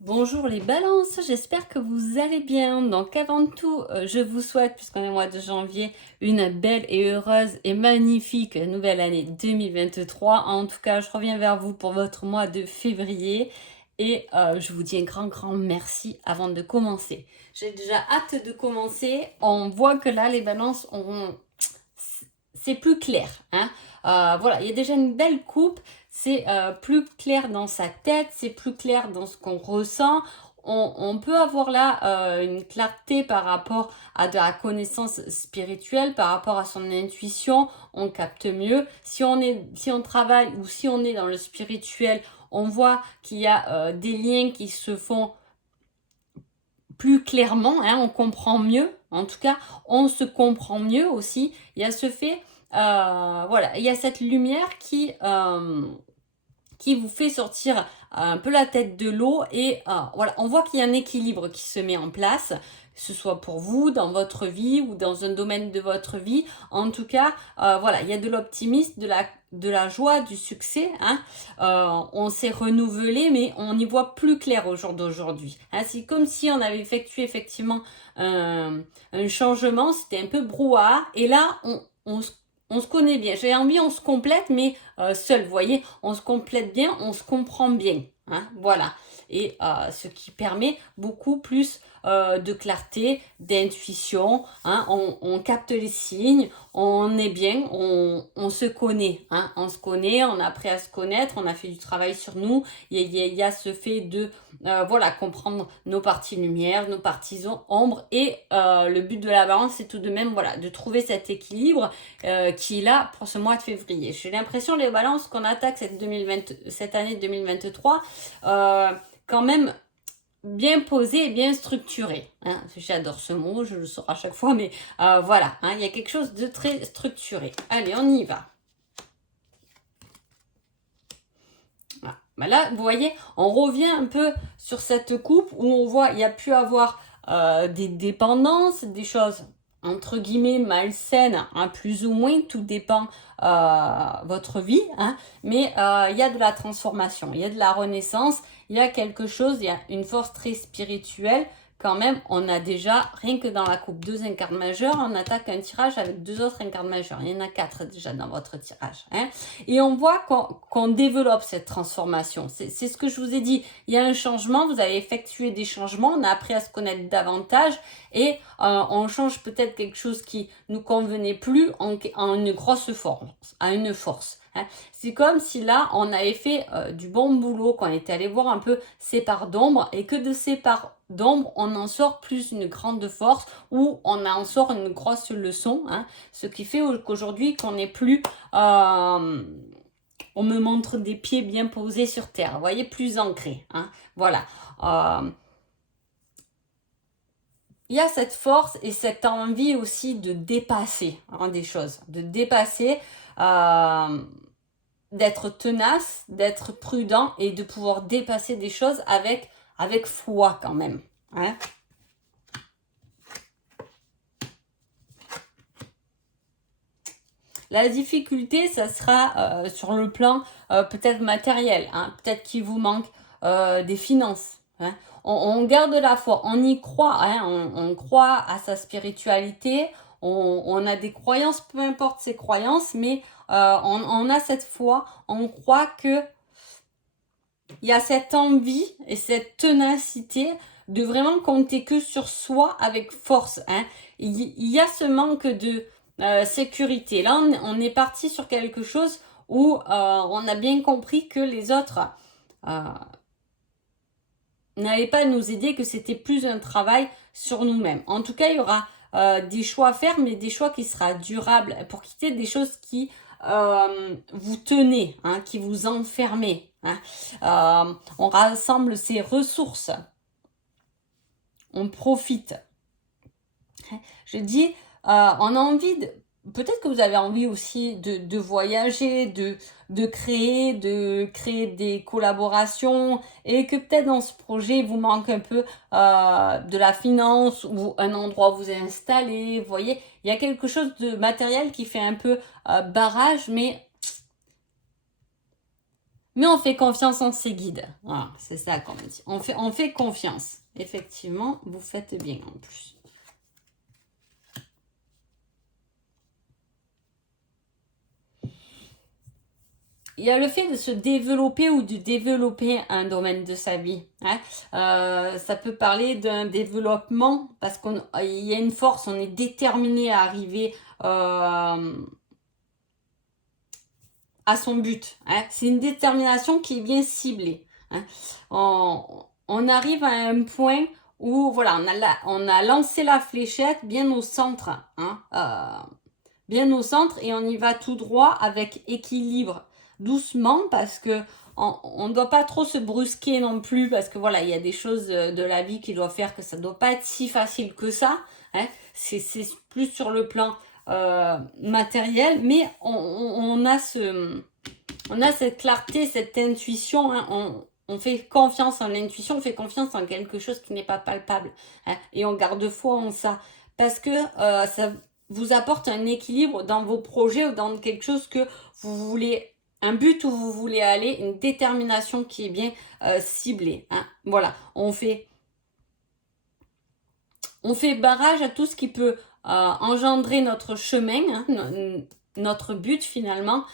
Bonjour les balances, j'espère que vous allez bien. Donc avant tout, je vous souhaite, puisqu'on est au mois de janvier, une belle et heureuse et magnifique nouvelle année 2023. En tout cas, je reviens vers vous pour votre mois de février et je vous dis un grand merci avant de commencer. J'ai déjà hâte de commencer. On voit que là, les balances ont c'est plus clair. Hein. Voilà, il y a déjà une belle coupe, c'est plus clair dans sa tête, c'est plus clair dans ce qu'on ressent. On peut avoir là une clarté par rapport à de la connaissance spirituelle, par rapport à son intuition, on capte mieux. Si on travaille ou si on est dans le spirituel, on voit qu'il y a des liens qui se font plus clairement, hein, on comprend mieux, en tout cas, on se comprend mieux aussi. Il y a ce fait, voilà, il y a cette lumière qui vous fait sortir un peu la tête de l'eau et voilà, on voit qu'il y a un équilibre qui se met en place, que ce soit pour vous, dans votre vie ou dans un domaine de votre vie. En tout cas, voilà, il y a de l'optimisme, de la joie, du succès. Hein. On s'est renouvelé, mais on y voit plus clair au jour d'aujourd'hui. Hein. C'est comme si on avait effectué effectivement un changement, c'était un peu brouhaha, et là, on se connaît bien. J'ai envie, on se complète, mais seul, vous voyez, on se complète bien, on se comprend bien. Hein, voilà. Et ce qui permet beaucoup plus de clarté, d'intuition. Hein, on capte les signes, on est bien, on se connaît. Hein, on se connaît, on a appris à se connaître, on a fait du travail sur nous. Il y a ce fait de voilà, comprendre nos parties lumière, nos parties ombre. Et le but de la balance, c'est tout de même voilà, de trouver cet équilibre qui est là pour ce mois de février. J'ai l'impression, les balances, qu'on attaque cette année 2023 quand même bien posée et bien structurée. Hein. J'adore ce mot, je le sors à chaque fois, mais voilà, hein, il y a quelque chose de très structuré. Allez, on y va. Voilà. Bah là, vous voyez, on revient un peu sur cette coupe où on voit il y a pu avoir des dépendances, des choses entre guillemets malsaines, hein, plus ou moins, tout dépend votre vie, hein, mais il y a de la transformation, il y a de la renaissance, il y a quelque chose, il y a une force très spirituelle. Quand même, on a déjà, rien que dans la coupe, deux incarnes majeures, on attaque un tirage avec deux autres incarnes majeures. Il y en a quatre déjà dans votre tirage. Hein. Et on voit qu'on développe cette transformation. C'est ce que je vous ai dit. Il y a un changement, vous avez effectué des changements, on a appris à se connaître davantage et on change peut-être quelque chose qui nous convenait plus en une grosse force, à une force. Hein. C'est comme si là, on avait fait du bon boulot, qu'on était allé voir un peu ces parts d'ombre et que de ces parts d'ombre, on en sort plus une grande force ou on en sort une grosse leçon. Hein, ce qui fait qu'aujourd'hui, qu'on n'est plus... on me montre des pieds bien posés sur terre, vous voyez, plus ancrés. Hein, voilà. Il y a cette force et cette envie aussi de dépasser hein, des choses, de dépasser, d'être tenace, d'être prudent et de pouvoir dépasser des choses avec foi quand même. Hein. La difficulté, ça sera sur le plan peut-être matériel, hein, peut-être qu'il vous manque des finances. Hein. On garde la foi, on y croit, hein, on croit à sa spiritualité, on a des croyances, peu importe ses croyances, mais on a cette foi, on croit que il y a cette envie et cette ténacité de vraiment compter que sur soi avec force. Hein. Il y a ce manque de sécurité. Là, on est parti sur quelque chose où on a bien compris que les autres euh, n'allaient pas nous aider, que c'était plus un travail sur nous-mêmes. En tout cas, il y aura des choix à faire, mais des choix qui sera durables pour quitter des choses qui vous tenez, hein, qui vous enfermez. Hein. On rassemble ses ressources, on profite. Je dis, on a envie de... Peut-être que vous avez envie aussi de voyager, de créer des collaborations et que peut-être dans ce projet, il vous manque un peu de la finance ou un endroit où vous installer. Vous voyez, il y a quelque chose de matériel qui fait un peu barrage, mais Mais on fait confiance en ses guides. Voilà, c'est ça qu'on me dit. On fait confiance. Effectivement, vous faites bien en plus. Il y a le fait de se développer ou de développer un domaine de sa vie. Hein. Ça peut parler d'un développement parce qu'il y a une force, on est déterminé à arriver à son but. Hein. C'est une détermination qui est bien ciblée. Hein. On arrive à un point où voilà, on a lancé la fléchette bien au centre. Hein. Bien au centre et on y va tout droit avec équilibre, doucement parce que on ne doit pas trop se brusquer non plus parce que voilà, il y a des choses de la vie qui doivent faire que ça ne doit pas être si facile que ça. Hein. C'est plus sur le plan matériel, mais on a cette clarté, cette intuition. Hein. On fait confiance en l'intuition, on fait confiance en quelque chose qui n'est pas palpable. Hein. Et on garde foi en ça parce que ça vous apporte un équilibre dans vos projets ou dans quelque chose que vous voulez, un but où vous voulez aller, une détermination qui est bien ciblée. Hein. Voilà, on fait barrage à tout ce qui peut engendrer notre chemin, hein, notre but finalement.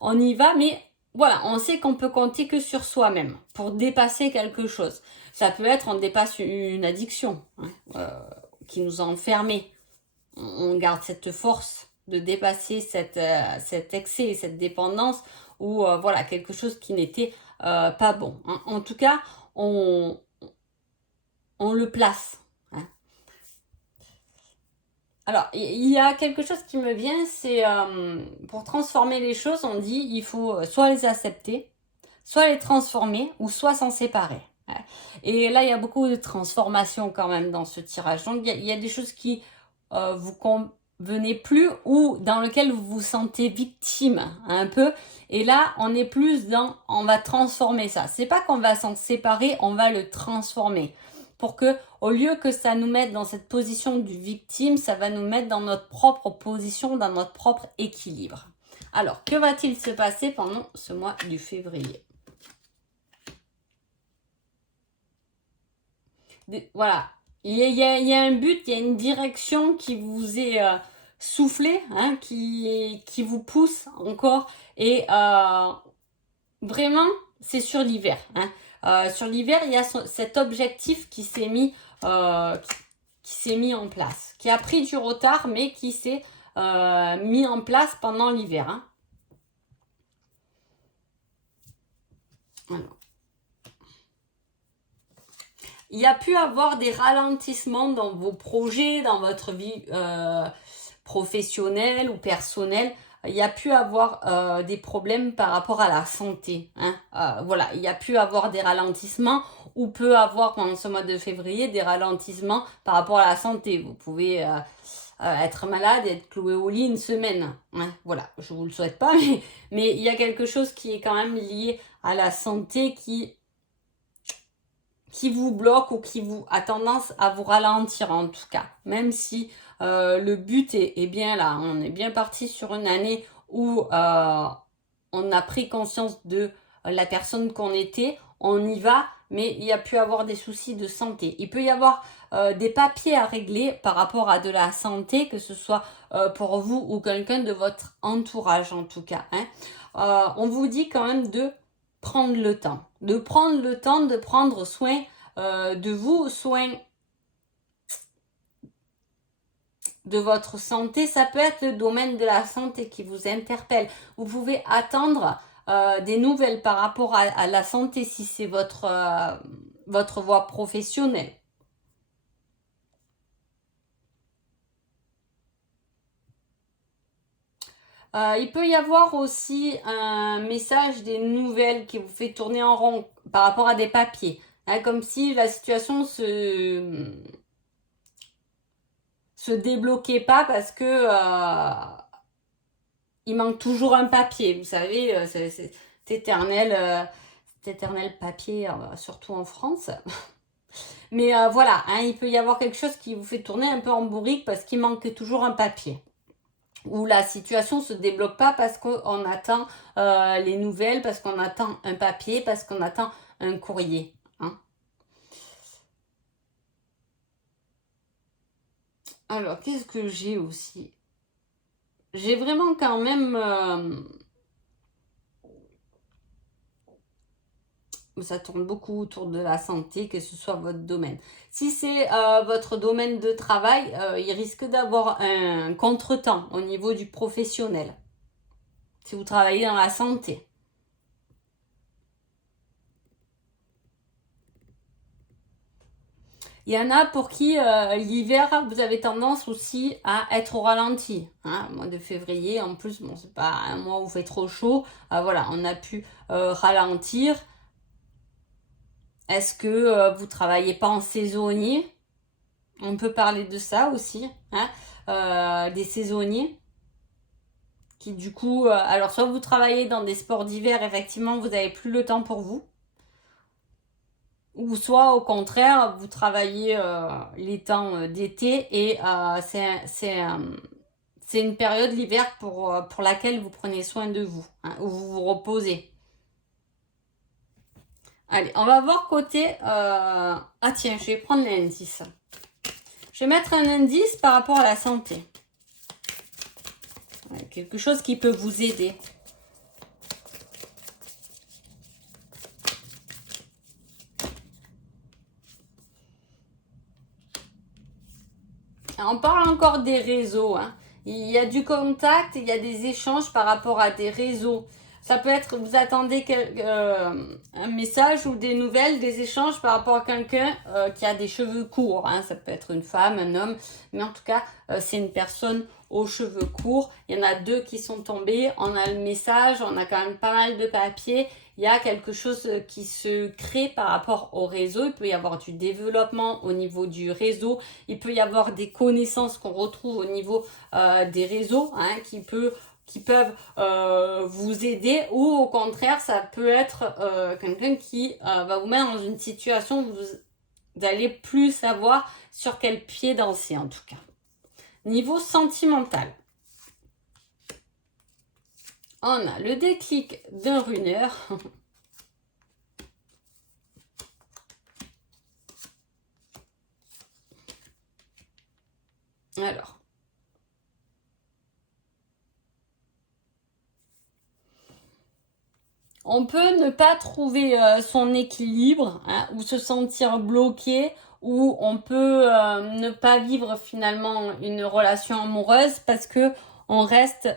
On y va, mais voilà, on sait qu'on peut compter que sur soi-même pour dépasser quelque chose. Ça peut être, on dépasse une addiction hein, qui nous a enfermés. On garde cette force de dépasser cet excès, cette dépendance ou voilà, quelque chose qui n'était pas bon. Hein. En tout cas, on le place. Hein. Alors, il y a quelque chose qui me vient, c'est pour transformer les choses, on dit il faut soit les accepter, soit les transformer ou soit s'en séparer. Hein. Et là, il y a beaucoup de transformations quand même dans ce tirage. Donc, il y a des choses qui vous convenez plus ou dans lequel vous vous sentez victime un peu. Et là, on est plus dans on va transformer ça. C'est pas qu'on va s'en séparer, on va le transformer. Pour que, au lieu que ça nous mette dans cette position du victime, ça va nous mettre dans notre propre position, dans notre propre équilibre. Alors, que va-t-il se passer pendant ce mois du février? Voilà, il y a un but, il y a une direction qui vous est soufflée, hein, qui vous pousse encore. Et vraiment, c'est sur l'hiver. Hein. Sur l'hiver, il y a cet objectif qui s'est mis en place, qui a pris du retard, mais qui s'est mis en place pendant l'hiver. Hein. Alors. Il y a pu avoir des ralentissements dans vos projets, dans votre vie professionnelle ou personnelle. Il y a pu avoir des problèmes par rapport à la santé. Hein. Voilà, il y a pu avoir des ralentissements ou peut avoir pendant ce mois de février des ralentissements par rapport à la santé. Vous pouvez être malade et être cloué au lit une semaine. Hein. Voilà, je ne vous le souhaite pas, mais il y a quelque chose qui est quand même lié à la santé qui vous bloque ou qui vous a tendance à vous ralentir en tout cas. Même si le but est bien là. On est bien parti sur une année où on a pris conscience de la personne qu'on était. On y va, mais il y a pu avoir des soucis de santé. Il peut y avoir des papiers à régler par rapport à de la santé, que ce soit pour vous ou quelqu'un de votre entourage en tout cas. Hein. On vous dit quand même de prendre le temps. De prendre soin de vous, soin de votre santé. Ça peut être le domaine de la santé qui vous interpelle. Vous pouvez attendre des nouvelles par rapport à la santé si c'est votre voie professionnelle. Il peut y avoir aussi un message des nouvelles qui vous fait tourner en rond par rapport à des papiers. Hein, comme si la situation se débloquait pas parce que il manque toujours un papier. Vous savez, c'est éternel papier, surtout en France. Mais voilà, hein, il peut y avoir quelque chose qui vous fait tourner un peu en bourrique parce qu'il manque toujours un papier. où la situation se débloque pas parce qu'on attend les nouvelles, parce qu'on attend un papier, parce qu'on attend un courrier. Hein. Alors, qu'est-ce que j'ai aussi? J'ai vraiment quand même... ça tourne beaucoup autour de la santé, que ce soit votre domaine. Si c'est votre domaine de travail, il risque d'avoir un contretemps au niveau du professionnel. Si vous travaillez dans la santé. Il y en a pour qui l'hiver, vous avez tendance aussi à être au ralenti. Hein. Mois de février, en plus, bon, c'est pas un mois où il fait trop chaud. Voilà, on a pu ralentir. Est-ce que vous travaillez pas en saisonnier? On peut parler de ça aussi. Hein. Des saisonniers qui du coup, alors soit vous travaillez dans des sports d'hiver, effectivement, vous n'avez plus le temps pour vous. Ou soit au contraire, vous travaillez les temps d'été et c'est une période l'hiver pour laquelle vous prenez soin de vous, hein, où vous vous reposez. Allez, on va voir côté... Ah tiens, je vais prendre l'indice. Je vais mettre un indice par rapport à la santé. Quelque chose qui peut vous aider. On parle encore des réseaux. Hein. Il y a du contact, il y a des échanges par rapport à des réseaux. Ça peut être, vous attendez un message ou des nouvelles, des échanges par rapport à quelqu'un qui a des cheveux courts. Hein. Ça peut être une femme, un homme, mais en tout cas, c'est une personne aux cheveux courts. Il y en a 2 qui sont tombés. On a le message, on a quand même pas mal de papiers. Il y a quelque chose qui se crée par rapport au réseau. Il peut y avoir du développement au niveau du réseau. Il peut y avoir des connaissances qu'on retrouve au niveau des réseaux hein, qui peuvent vous aider ou au contraire ça peut être quelqu'un qui va vous mettre dans une situation où vous n'allez plus savoir sur quel pied danser en tout cas. Niveau sentimental, on a le déclic d'un runeur. Alors, on peut ne pas trouver son équilibre hein, ou se sentir bloqué ou on peut ne pas vivre finalement une relation amoureuse parce que on reste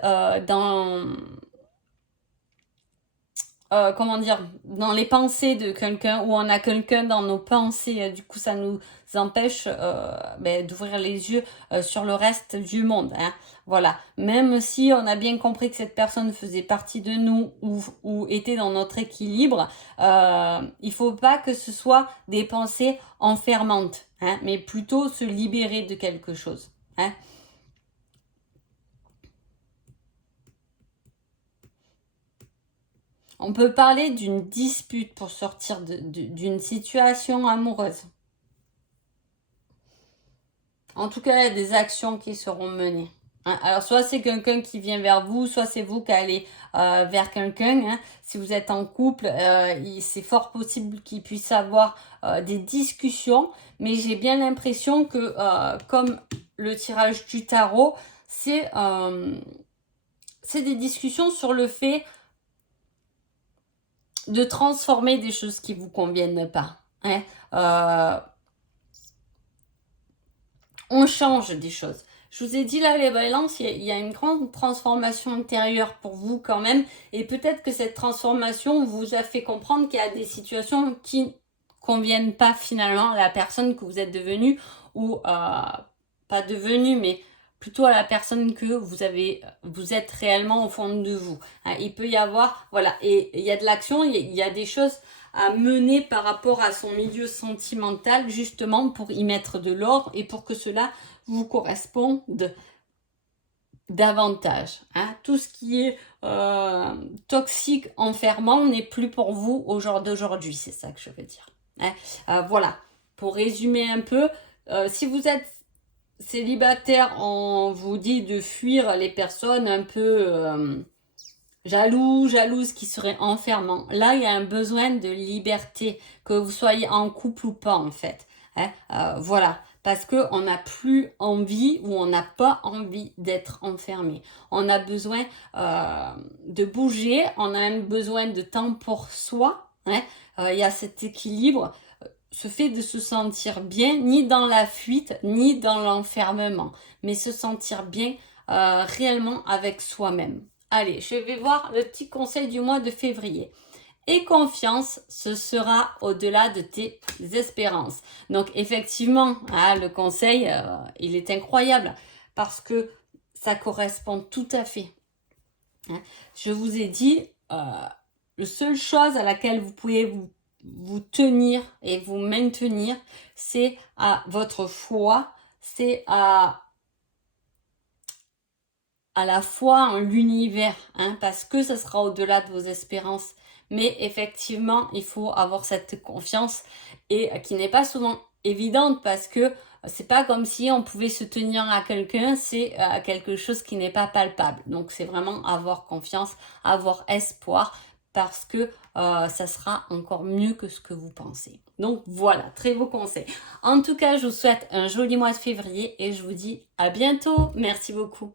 comment dire, dans les pensées de quelqu'un ou on a quelqu'un dans nos pensées. Du coup, ça nous empêche d'ouvrir les yeux sur le reste du monde. Hein. Voilà. Même si on a bien compris que cette personne faisait partie de nous ou était dans notre équilibre, il faut pas que ce soit des pensées enfermantes, hein, mais plutôt se libérer de quelque chose. Hein. On peut parler d'une dispute pour sortir d'une situation amoureuse. En tout cas, il y a des actions qui seront menées. Hein. Alors, soit c'est quelqu'un qui vient vers vous, soit c'est vous qui allez vers quelqu'un. Hein. Si vous êtes en couple, c'est fort possible qu'il puisse avoir des discussions. Mais j'ai bien l'impression que, comme le tirage du tarot, c'est des discussions sur le fait de transformer des choses qui vous conviennent pas. Hein. On change des choses. Je vous ai dit là, les balances, il y a une grande transformation intérieure pour vous quand même. Et peut-être que cette transformation vous a fait comprendre qu'il y a des situations qui ne conviennent pas finalement à la personne que vous êtes devenue ou pas devenue, mais plutôt à la personne que vous êtes réellement au fond de vous. Hein, il peut y avoir, voilà, et il y a de l'action, il y a des choses à mener par rapport à son milieu sentimental, justement pour y mettre de l'ordre et pour que cela vous corresponde davantage. Hein. Tout ce qui est toxique, enfermant n'est plus pour vous au jour d'aujourd'hui, c'est ça que je veux dire. Hein. Voilà, pour résumer un peu, si vous êtes célibataire, on vous dit de fuir les personnes un peu jalouses qui seraient enfermants. Là, il y a un besoin de liberté, que vous soyez en couple ou pas en fait. Hein, voilà, parce qu'on n'a plus envie ou on n'a pas envie d'être enfermé. On a besoin de bouger, on a un besoin de temps pour soi. Hein, il y a cet équilibre, ce fait de se sentir bien, ni dans la fuite, ni dans l'enfermement, mais se sentir bien réellement avec soi-même. Allez, je vais voir le petit conseil du mois de février. Et confiance, ce sera au-delà de tes espérances. Donc effectivement, le conseil, il est incroyable parce que ça correspond tout à fait. Hein. Je vous ai dit, la seule chose à laquelle vous pouvez vous tenir et vous maintenir, c'est à votre foi, c'est à la foi en l'univers, hein, parce que ça sera au-delà de vos espérances. Mais effectivement, il faut avoir cette confiance et qui n'est pas souvent évidente parce que c'est pas comme si on pouvait se tenir à quelqu'un, c'est quelque chose qui n'est pas palpable. Donc c'est vraiment avoir confiance, avoir espoir parce que ça sera encore mieux que ce que vous pensez. Donc voilà, très beau conseil. En tout cas, je vous souhaite un joli mois de février et je vous dis à bientôt. Merci beaucoup.